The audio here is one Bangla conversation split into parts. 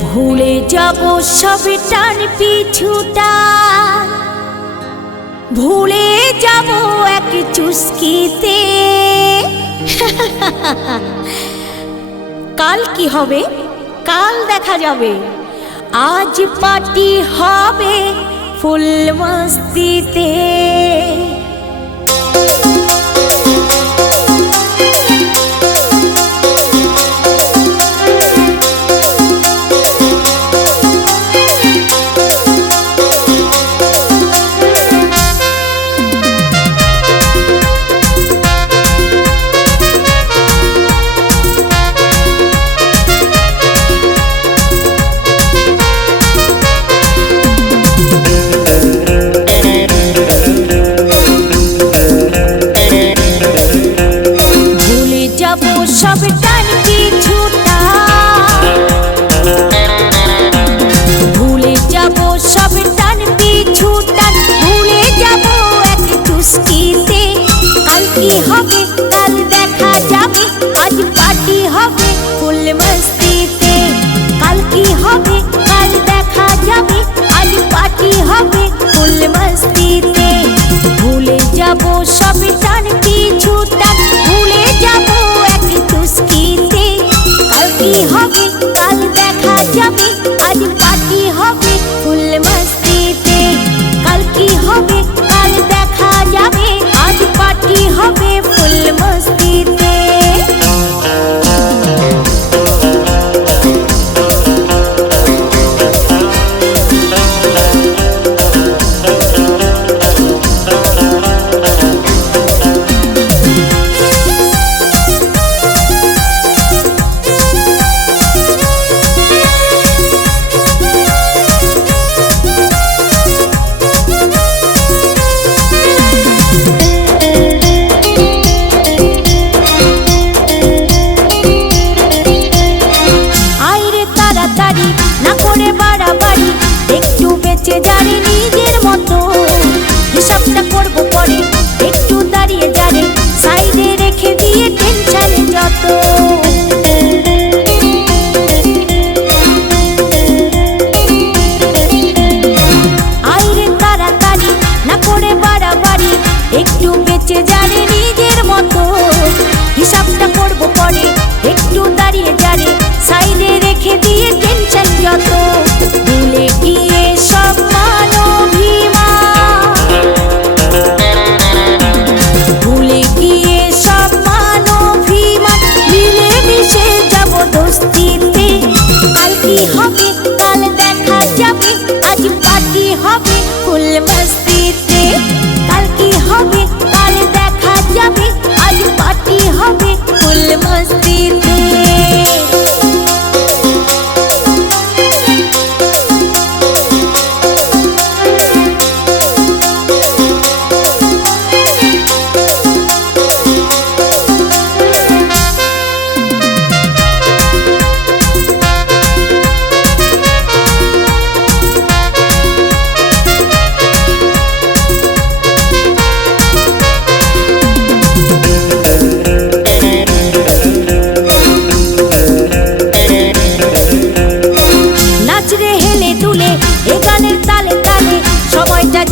ভুলে যাব সব টান পিছুটা, ভুলে যাব এক চুস্কিতে। কাল কি হবে কাল দেখা যাবে, আজ পার্টি হবে ফুল মস্তিতে। সব টান পিছুটা, ভুলে যাব সব টান পিছুটা, ভুলে যাব এক চুস্কিতে। কাল কি হবে কাল দেখা যাবে, আজ পার্টি হবে ফুল মস্তিতে। কাল কি হবে কাল দেখা যাবে, আজ পার্টি হবে ফুল মস্তিতে। ভুলে যাব সব টান পিছুটা, ভুলে যাব চুস্কিতে। কাল কি হবে কাল দেখা যাবে, আজ পার্টি হবে ফুল মস্তিতে। কাল কি হবে কাল দেখা যাবে, আজ পার্টি হবে ফুল মস্তিতে। না করে বাড়াবাড়ি, একটু বেঁচে যারে নিজের মতো। হিসাবটা করবো পরে, একটু দাঁড়িয়ে যারে সাইডে রেখে দিয়ে টেনশন যত। আইরে তাড়াতাড়ি না করে বাড়াবাড়ি, একটু বেঁচে যারে নিজের মতো। হিসাবটা করবো পরে, একটু দাঁড়িয়ে যারে সাইডে রেখে দিয়ে টেনশন যত। ভুলে গিয়ে সব মানবিমান, ভুলে গিয়ে সব মানবিমান, মিলে মিশে যাব দোস্তিতে। কাল কি হবে কাল দেখা যাবে, আজ পার্টি হবে ফুল মস্তিতে। কাল কি হবে কাল দেখা যাবে, আজ পার্টি হবে ফুল মস্তিতে।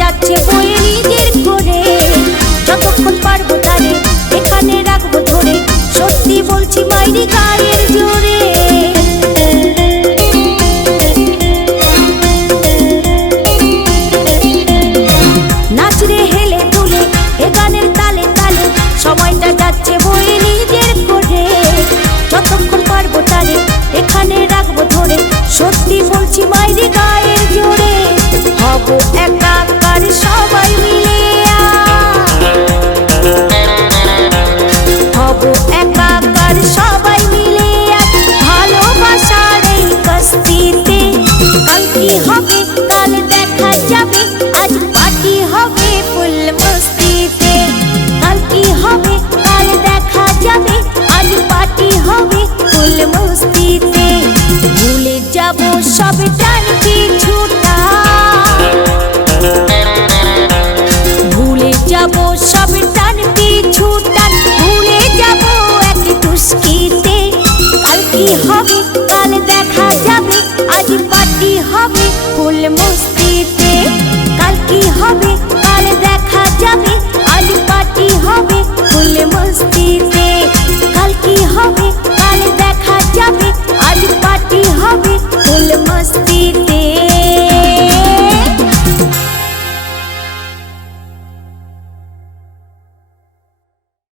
যাচ্ছে বয়ে নিজের করে, যতক্ষণ পারবো তারে এখানে রাখবো ধরে। সত্যি বলছি মাইরি গায়ের জোরে। নাচরে হেলে দুলে এ গানের তালে তালে, সময়টা যাচ্ছে বয়ে নিজের করে। যতক্ষণ পারবো তারে এখানে রাখবো ধরে। সত্যি বলছি মাইরি গায়ের জোরে। হব একাকার সবাই মিলে, হব একাকার সবাই মিলে ভালোবাসার এই কস্তিতে। কাল কি হবে কাল দেখা যাবে, আজ পার্টি হবে ফুল মস্তিতে। কাল কি হবে কাল দেখা যাবে, আজ পার্টি হবে ফুল মস্তিতে। ভুলে যাব সব টান পিছুটা, ভুলে যাব সব টান পিছুটা, ভুলে যাব এক চুস্কিতে। কাল কি হবে কাল দেখা যাবে, আজ পার্টি হবে ফুল মস্ত